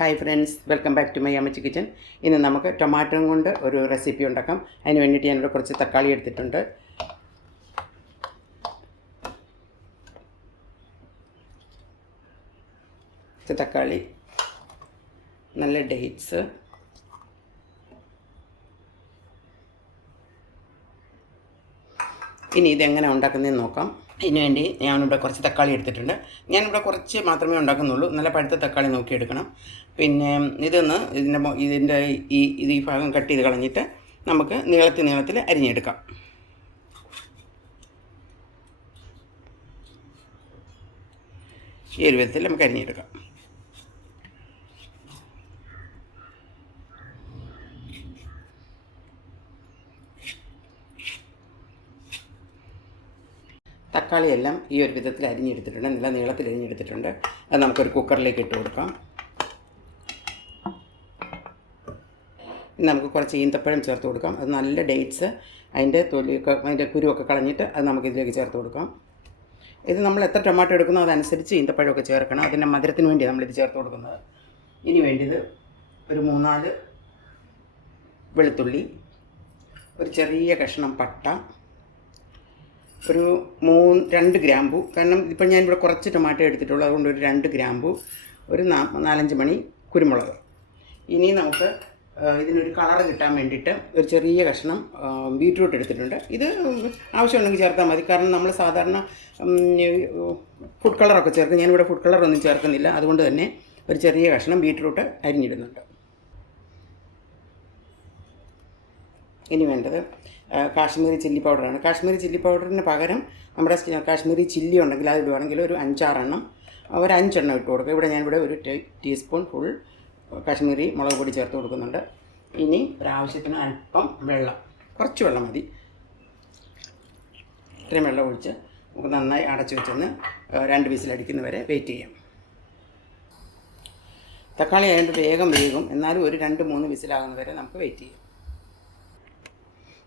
Hi friends welcome back to my Ammachi kitchen ഇന്ന് നമുക്ക് tomato കൊണ്ട് ഒരു റെസിപ്പി ഉണ്ടാക്കാം. അതിന് വേണ്ടിയിട്ട് ഞാനിവിടെ കുറച്ച് തക്കാളി എടുത്തിട്ടുണ്ട്. തക്കാളി നല്ല ഡേറ്റ്സ് ഇനി ഇതെങ്ങനെ ഉണ്ടാക്കുന്നതെന്ന് നോക്കാം. ഇതിന് വേണ്ടി ഞാനിവിടെ കുറച്ച് തക്കാളി എടുത്തിട്ടുണ്ട്. ഞാനിവിടെ കുറച്ച് മാത്രമേ ഉണ്ടാക്കുന്നുള്ളൂ. നല്ല പഴുത്ത തക്കാളി നോക്കിയെടുക്കണം. പിന്നെ ഇതൊന്ന് ഇതിന്റെ ഇതിന്റെ ഈ ഇത് ഈ ഭാഗം കട്ട് ചെയ്ത് കളഞ്ഞിട്ട് നമുക്ക് നീളത്തിൽ നീളത്തിൽ അരിഞ്ഞെടുക്കാം. ഈ ഒരു വിധത്തിൽ നമുക്ക് അരിഞ്ഞെടുക്കാം. തക്കാളിയെല്ലാം ഈ ഒരു വിധത്തിൽ അരിഞ്ഞെടുത്തിട്ടുണ്ട്. നല്ല നീളത്തിൽ അരിഞ്ഞെടുത്തിട്ടുണ്ട്. അത് നമുക്കൊരു കുക്കറിലേക്ക് ഇട്ട് കൊടുക്കാം. നമുക്ക് കുറച്ച് ഈന്തപ്പഴം ചേർത്ത് കൊടുക്കാം. അത് നല്ല ഡേറ്റ്സ് അതിന്റെ തൊലിയൊക്കെ അതിന്റെ കുരുവൊക്കെ കളഞ്ഞിട്ട് അത് നമുക്ക് ഇതിലേക്ക് ചേർത്ത് കൊടുക്കാം. ഇത് നമ്മൾ എത്ര ടൊമാറ്റോ എടുക്കുന്നോ അതനുസരിച്ച് ഈന്തപ്പഴമൊക്കെ ചേർക്കണം. അതിന്റെ മധുരത്തിന് വേണ്ടി നമ്മളിത് ചേർത്ത് കൊടുക്കുന്നത്. ഇനി വേണ്ടിയത് ഒരു മൂന്നാൽ വെളുത്തുള്ളി ഒരു ചെറിയ കഷ്ണം പട്ട ഒരു മൂന്ന് രണ്ട് ഗ്രാമ്പു. കാരണം ഇപ്പം ഞാനിവിടെ കുറച്ച് ടൊമാറ്റോ എടുത്തിട്ടുള്ളൂ. അതുകൊണ്ട് ഒരു രണ്ട് ഗ്രാമ്പു ഒരു നാലഞ്ച് മണി കുരുമുളക്. ഇനി നമുക്ക് ഇതിനൊരു കളർ കിട്ടാൻ വേണ്ടിയിട്ട് ഒരു ചെറിയ കഷ്ണം ബീറ്റ്റൂട്ട് എടുത്തിട്ടുണ്ട്. ഇത് ആവശ്യമുണ്ടെങ്കിൽ ചേർത്താൽ മതി. കാരണം നമ്മൾ സാധാരണ ഫുഡ് കളറൊക്കെ ചേർക്കും. ഞാനിവിടെ ഫുഡ് കളറൊന്നും ചേർക്കുന്നില്ല. അതുകൊണ്ട് തന്നെ ഒരു ചെറിയ കഷ്ണം ബീറ്റ്റൂട്ട് അരിഞ്ഞിടുന്നുണ്ട്. ഇനി വേണ്ടത് കാശ്മീരി ചില്ലി പൗഡറാണ്. കാശ്മീരി ചില്ലി പൗഡറിന് പകരം നമ്മുടെ കാശ്മീരി ചില്ലി ഉണ്ടെങ്കിൽ അത് ഇടുവാണെങ്കിൽ ഒരു അഞ്ചാറെണ്ണം ഒരു അഞ്ചെണ്ണം ഇട്ട് കൊടുക്കുക. ഇവിടെ ഞാനിവിടെ ഒരു ടീസ്പൂൺ ഫുൾ കാശ്മീരി മുളക് പൊടി ചേർത്ത് കൊടുക്കുന്നുണ്ട്. ഇനി ഒരാവശ്യത്തിന് അല്പം വെള്ളം കുറച്ച് വെള്ളം മതി. ഇത്രയും വെള്ളം ഒഴിച്ച് നമുക്ക് നന്നായി അടച്ചു വെച്ചൊന്ന് രണ്ട് വിസിലടിക്കുന്നവരെ വെയിറ്റ് ചെയ്യാം. തക്കാളി ആയതുകൊണ്ട് വേഗം വേകും. എന്നാലും ഒരു രണ്ട് മൂന്ന് വിസിലാകുന്നവരെ നമുക്ക് വെയിറ്റ് ചെയ്യാം.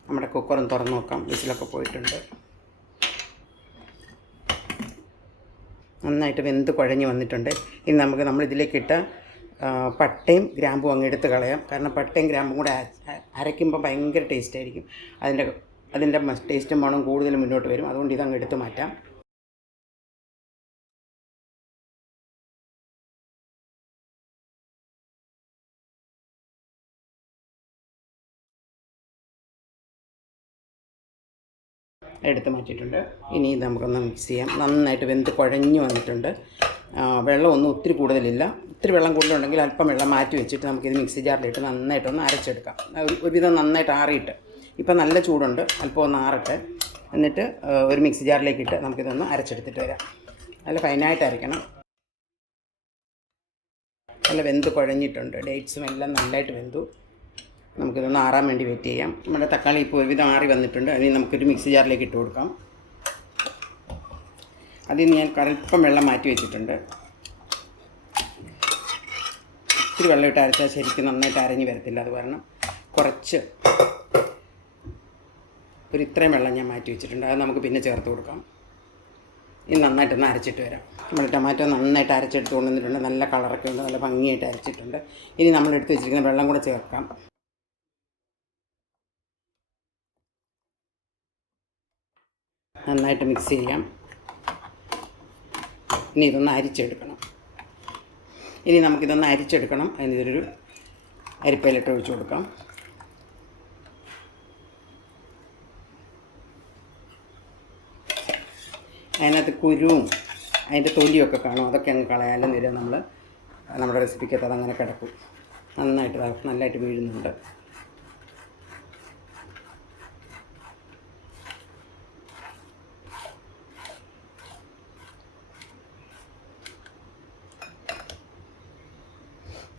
നമ്മുടെ കുക്കറും തുറന്ന് നോക്കാം. വിസിലൊക്കെ പോയിട്ടുണ്ട്. നന്നായിട്ട് വെന്ത് കുഴഞ്ഞ് വന്നിട്ടുണ്ട്. ഇനി നമുക്ക് നമ്മളിതിലേക്കിട്ട പട്ടയും ഗ്രാമ്പും അങ്ങ് എടുത്ത് കളയാം. കാരണം പട്ടയും ഗ്രാമ്പും കൂടെ അര- അരയ്ക്കുമ്പോൾ ഭയങ്കര ടേസ്റ്റ് ആയിരിക്കും. അതിന്റെ അതിന്റെ ടേസ്റ്റും മണം കൂടുതൽ മുന്നോട്ട് വരും. അതുകൊണ്ട് ഇതങ്ങ് എടുത്ത് മാറ്റാം. എടുത്ത് മാറ്റിയിട്ടുണ്ട്. ഇനി ഇത് നമുക്കൊന്ന് മിക്സ് ചെയ്യാം. നന്നായിട്ട് വെന്ത് കുഴഞ്ഞു വന്നിട്ടുണ്ട്. വെള്ളമൊന്നും ഒത്തിരി കൂടുതലില്ല. ഒത്തിരി വെള്ളം കൂടുതലുണ്ടെങ്കിൽ അല്പം വെള്ളം മാറ്റി വെച്ചിട്ട് നമുക്കിത് മിക്സി ജാറിലിട്ട് നന്നായിട്ടൊന്ന് അരച്ചെടുക്കാം. ഒരുവിധം നന്നായിട്ട് ആറിയിട്ട്. ഇപ്പം നല്ല ചൂടുണ്ട്. അല്പം ഒന്ന് ആറട്ടെ. എന്നിട്ട് ഒരു മിക്സി ജാറിലേക്ക് ഇട്ട് നമുക്കിതൊന്ന് അരച്ചെടുത്തിട്ട് വരാം. നല്ല ഫൈനായിട്ട് അരയ്ക്കണം. നല്ല വെന്ത് കുഴഞ്ഞിട്ടുണ്ട്. ഡേറ്റ്സും എല്ലാം നല്ലതായിട്ട് വെന്തു. നമുക്കിതൊന്ന് ആറാൻ വേണ്ടി വെയിറ്റ് ചെയ്യാം. നമ്മുടെ തക്കാളി ഇപ്പോൾ ഒരുവിധം ആറി വന്നിട്ടുണ്ട്. അതിന് നമുക്കൊരു മിക്സി ജാറിലേക്ക് ഇട്ട് കൊടുക്കാം. അതിൽ ഞാൻ കറുപ്പം വെള്ളം മാറ്റി വെച്ചിട്ടുണ്ട്. ഇത്തിരി വെള്ളം ഇട്ട് അരച്ചാൽ ശരിക്കും നന്നായിട്ട് അരഞ്ഞ് വരത്തില്ല അത് കാരണം കുറച്ച് ഒരു ഇത്രയും വെള്ളം ഞാൻ മാറ്റി വെച്ചിട്ടുണ്ട്. അത് നമുക്ക് പിന്നെ ചേർത്ത് കൊടുക്കാം. ഇനി നന്നായിട്ടൊന്ന് അരച്ചിട്ട് വരാം. നമ്മൾ ടൊമാറ്റോ നന്നായിട്ട് അരച്ചെടുത്ത് കൊണ്ടുവന്നിട്ടുണ്ട്. നല്ല കളറൊക്കെ ഉണ്ട്. നല്ല ഭംഗിയായിട്ട് അരച്ചിട്ടുണ്ട്. ഇനി നമ്മൾ എടുത്ത് വെച്ചിരിക്കുന്ന വെള്ളം കൂടെ ചേർക്കാം. നന്നായിട്ട് മിക്സ് ചെയ്യാം. ഇനി ഇതൊന്ന് അരിച്ചെടുക്കണം. ഇനി നമുക്കിതൊന്ന് അരിച്ചെടുക്കണം. അതിന് ഇതൊരു അരിപ്പയിലിട്ട് ഒഴിച്ചു കൊടുക്കാം. അതിനകത്ത് കുരുവും അതിന്റെ തൊലിയൊക്കെ കാണും. അതൊക്കെ അങ്ങ് കളയാലും നിര നമ്മൾ നമ്മുടെ റെസിപ്പിക്കകത്ത് അതങ്ങനെ കിടക്കും. നന്നായിട്ട് നല്ലതായിട്ട് വീഴുന്നുണ്ട്.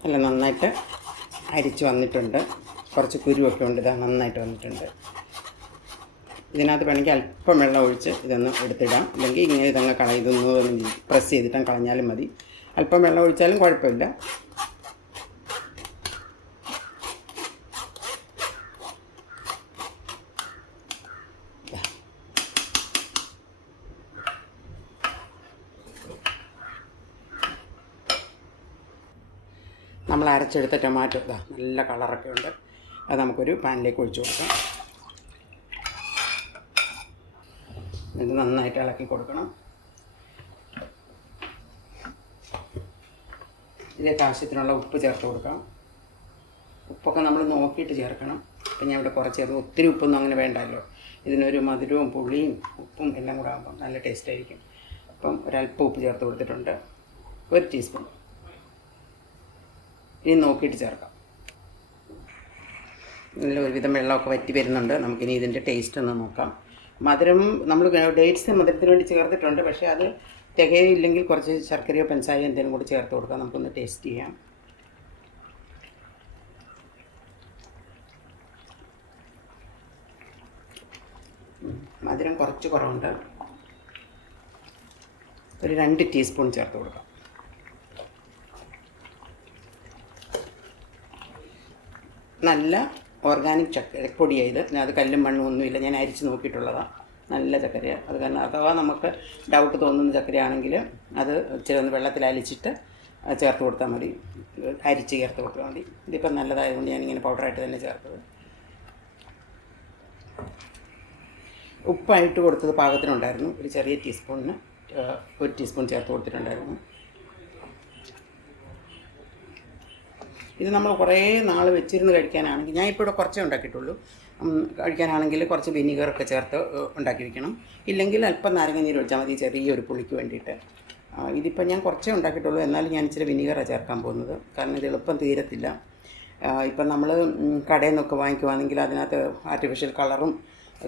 നല്ല നന്നായിട്ട് അരിച്ച് വന്നിട്ടുണ്ട്. കുറച്ച് കുരുവൊക്കെ ഉണ്ട്. ഇതാ നന്നായിട്ട് വന്നിട്ടുണ്ട്. ഇതിനകത്ത് വേണമെങ്കിൽ അല്പം വെള്ളം ഒഴിച്ച് ഇതൊന്ന് എടുത്തിടാം. അല്ലെങ്കിൽ ഇങ്ങനെ ഇതങ്ങ് കള പ്രസ് ചെയ്തിട്ട് കളഞ്ഞാലും മതി. അല്പം വെള്ളം ഒഴിച്ചാലും കുഴപ്പമില്ല. അരച്ചെടുത്ത ടൊമാറ്റോ ഇതാ നല്ല കളറൊക്കെ ഉണ്ട്. അത് നമുക്കൊരു പാനിലേക്ക് ഒഴിച്ചു കൊടുക്കാം. ഇത് നന്നായിട്ട് ഇളക്കി കൊടുക്കണം. ഇതിലേക്ക് ആവശ്യത്തിനുള്ള ഉപ്പ് ചേർത്ത് കൊടുക്കാം. ഉപ്പൊക്കെ നമ്മൾ നോക്കിയിട്ട് ചേർക്കണം. അപ്പം ഞാൻ ഇവിടെ കുറച്ച് ചേർത്ത് ഒത്തിരി ഉപ്പൊന്നും അങ്ങനെ വേണ്ടല്ലോ. ഇതിനൊരു മധുരവും പുളിയും ഉപ്പും എല്ലാം കൂടെ ആകുമ്പോൾ നല്ല ടേസ്റ്റ് ആയിരിക്കും. അപ്പം ഒരല്പം ഉപ്പ് ചേർത്ത് കൊടുത്തിട്ടുണ്ട്. ഒരു ടീസ്പൂൺ ഇനി നോക്കിയിട്ട് ചേർക്കാം. നല്ല ഒരുവിധം വെള്ളമൊക്കെ വറ്റി വരുന്നുണ്ട്. നമുക്കിനി ഇതിന്റെ ടേസ്റ്റ് ഒന്ന് നോക്കാം. മധുരം നമ്മൾ ഡേറ്റ്സ് മധുരത്തിന് വേണ്ടി ചേർത്തിട്ടുണ്ട്. പക്ഷേ അത് തികയില്ലെങ്കിൽ കുറച്ച് ശർക്കരയോ പഞ്ചസാരയോ എന്തെങ്കിലും കൂടി ചേർത്ത് കൊടുക്കാം. നമുക്കൊന്ന് ടേസ്റ്റ് ചെയ്യാം. മധുരം കുറച്ച് കുറവുണ്ട്. ഒരു രണ്ട് ടീസ്പൂൺ ചേർത്ത് കൊടുക്കാം. നല്ല ഓർഗാനിക് ചക്കരപ്പൊടിയാണ് ഇത് അത് കല്ലും മണ്ണും ഒന്നുമില്ല ഞാൻ അരിച്ച് നോക്കിയിട്ടുള്ളതാണ് നല്ല ചക്കരയാണ് അത് കാരണം അഥവാ നമുക്ക് ഡൗട്ട് തോന്നുന്ന ചക്കരയാണെങ്കിൽ അത് ഇച്ചിരി വെള്ളത്തിൽ അലിച്ചിട്ട് ചേർത്ത് കൊടുത്താൽ മതി. അരിച്ച് ചേർത്ത് കൊടുത്താൽ മതി. ഇതിപ്പം നല്ലതായതുകൊണ്ട് ഞാനിങ്ങനെ പൗഡറായിട്ട് തന്നെ ചേർത്തത്. ഉപ്പായിട്ട് കൊടുത്തത് പാകത്തിനുണ്ടായിരുന്നു. ഒരു ചെറിയ ടീസ്പൂണിന് ഒരു ടീസ്പൂൺ ചേർത്ത് കൊടുത്തിട്ടുണ്ടായിരുന്നു. ഇത് നമ്മൾ കുറേ നാൾ വെച്ചിരുന്ന് കഴിക്കാനാണെങ്കിൽ ഞാൻ ഇപ്പോൾ ഇവിടെ കുറച്ചേ ഉണ്ടാക്കിയിട്ടുള്ളൂ. കഴിക്കാനാണെങ്കിൽ കുറച്ച് വിനീഗറൊക്കെ ചേർത്ത് ഉണ്ടാക്കി വെക്കണം. ഇല്ലെങ്കിൽ അല്പം നാരങ്ങ നീര് ഒഴിച്ചാൽ മതി ചെറിയൊരു പുളിക്ക് വേണ്ടിയിട്ട്. ഇതിപ്പോൾ ഞാൻ കുറച്ചേ ഉണ്ടാക്കിയിട്ടുള്ളൂ. എന്നാലും ഞാൻ ഇച്ചിരി വിനീഗറാണ് ചേർക്കാൻ പോകുന്നത്. കാരണം ഇത് എളുപ്പം തീരത്തില്ല. ഇപ്പം നമ്മൾ കടയിൽ നിന്നൊക്കെ വാങ്ങിക്കുവാണെങ്കിൽ അതിനകത്ത് ആർട്ടിഫിഷ്യൽ കളറും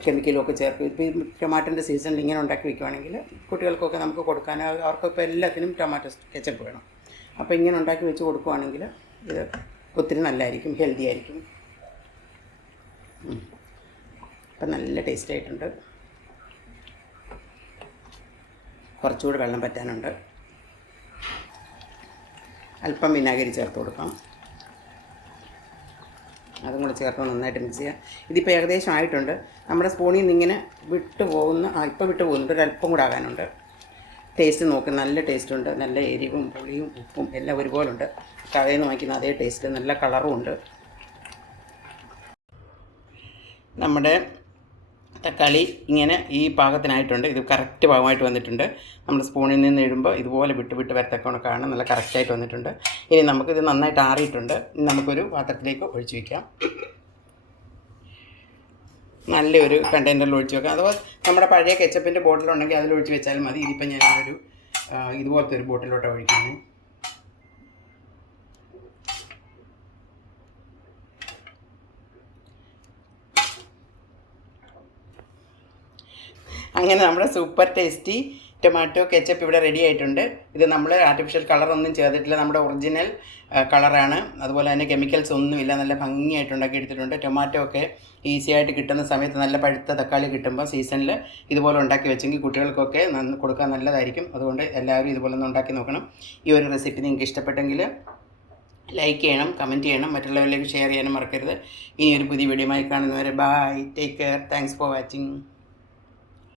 കെമിക്കലും ഒക്കെ ചേർക്കും ഇപ്പോൾ ഈ ടൊമാറ്റോന്റെ സീസണിൽ ഇങ്ങനെ ഉണ്ടാക്കി വയ്ക്കുവാണെങ്കിൽ കുട്ടികൾക്കൊക്കെ നമുക്ക് കൊടുക്കാൻ അവർക്കിപ്പോൾ എല്ലാത്തിനും ടൊമാറ്റോ കെച്ചപ്പ് വേണം. അപ്പോൾ ഇങ്ങനെ ഉണ്ടാക്കി വെച്ച് കൊടുക്കുവാണെങ്കിൽ ഇത് ഒത്തിരി നല്ലതായിരിക്കും ഹെൽത്തി ആയിരിക്കും. അപ്പം നല്ല ടേസ്റ്റ് ആയിട്ടുണ്ട്. കുറച്ചുകൂടി വെള്ളം പറ്റാനുണ്ട്. അല്പം വിനാഗിരി ചേർത്ത് കൊടുക്കാം. അതും കൂടെ ചേർത്ത് നന്നായിട്ട് മിക്സ് ചെയ്യാം. ഇതിപ്പോൾ ഏകദേശം ആയിട്ടുണ്ട്. നമ്മുടെ സ്പൂണിൽ നിന്ന് ഇങ്ങനെ വിട്ടു പോകുന്ന ആ വിട്ടു പോകുന്നുണ്ട്. ഒരു അല്പം കൂടെ ആകാനുണ്ട്. ടേസ്റ്റ് നോക്ക് നല്ല ടേസ്റ്റ് ഉണ്ട്. നല്ല എരിവും പുളിയും ഉപ്പും എല്ലാം ഒരുപോലെ ഉണ്ട് കടയിൽ നിന്ന് വാങ്ങിക്കുന്ന അതേ ടേസ്റ്റ് നല്ല കളറും ഉണ്ട്. നമ്മുടെ തക്കാളി ഇങ്ങനെ ഈ പാകത്തിനായിട്ടുണ്ട്. ഇത് കറക്റ്റ് പാകമായിട്ട് വന്നിട്ടുണ്ട്. നമ്മൾ സ്പൂണിൽ നിന്ന് ഇടുമ്പോൾ ഇതുപോലെ വിട്ട് വിട്ട് വരത്തക്കോണം കാണാൻ നല്ല കറക്റ്റായിട്ട് വന്നിട്ടുണ്ട്. ഇനി നമുക്കിത് നന്നായിട്ട് ആറിയിട്ടുണ്ട്. നമുക്കൊരു പാത്രത്തിലേക്ക് ഒഴിച്ചു വയ്ക്കാം നല്ലൊരു കണ്ടെയ്നറിൽ ഒഴിച്ച് വെക്കാം. അഥവാ നമ്മുടെ പഴയ കെച്ചപ്പിന്റെ ബോട്ടിലുണ്ടെങ്കിൽ അതിൽ ഒഴിച്ച് വെച്ചാൽ മതി. ഇതിപ്പോൾ ഞാനൊരു ഒരു ഇതുപോലത്തെ ഒരു ബോട്ടിലോട്ട് ഒഴിക്കുന്നു. അങ്ങനെ നമ്മുടെ സൂപ്പർ ടേസ്റ്റി ടൊമാറ്റോ കെച്ചപ്പ് ഇവിടെ റെഡി ആയിട്ടുണ്ട്. ഇത് നമ്മൾ ആർട്ടിഫിഷ്യൽ കളറൊന്നും ചേർത്തിട്ടില്ല. നമ്മുടെ ഒറിജിനൽ കളറാണ് അതുപോലെ തന്നെ കെമിക്കൽസ് ഒന്നുമില്ല നല്ല ഭംഗിയായിട്ട് ഉണ്ടാക്കി എടുത്തിട്ടുണ്ട്. ടൊമാറ്റോ ഒക്കെ ഈസി ആയിട്ട് കിട്ടുന്ന സമയത്ത് നല്ല പഴുത്ത തക്കാളി കിട്ടുമ്പോൾ സീസണിൽ ഇതുപോലെ ഉണ്ടാക്കി വെച്ചെങ്കിൽ കുട്ടികൾക്കൊക്കെ കൊടുക്കാൻ നല്ലതായിരിക്കും. അതുകൊണ്ട് എല്ലാവരും ഇതുപോലെ ഒന്ന് ഉണ്ടാക്കി നോക്കണം. ഈ ഒരു റെസിപ്പി നിങ്ങൾക്ക് ഇഷ്ടപ്പെട്ടെങ്കിൽ ലൈക്ക് ചെയ്യണം കമന്റ് ചെയ്യണം. മറ്റുള്ളവരിലേക്ക് ഷെയർ ചെയ്യാനും മറക്കരുത്. ഇനി ഒരു പുതിയ വീഡിയോയുമായി കാണുന്നവരെ bye take care thanks for watching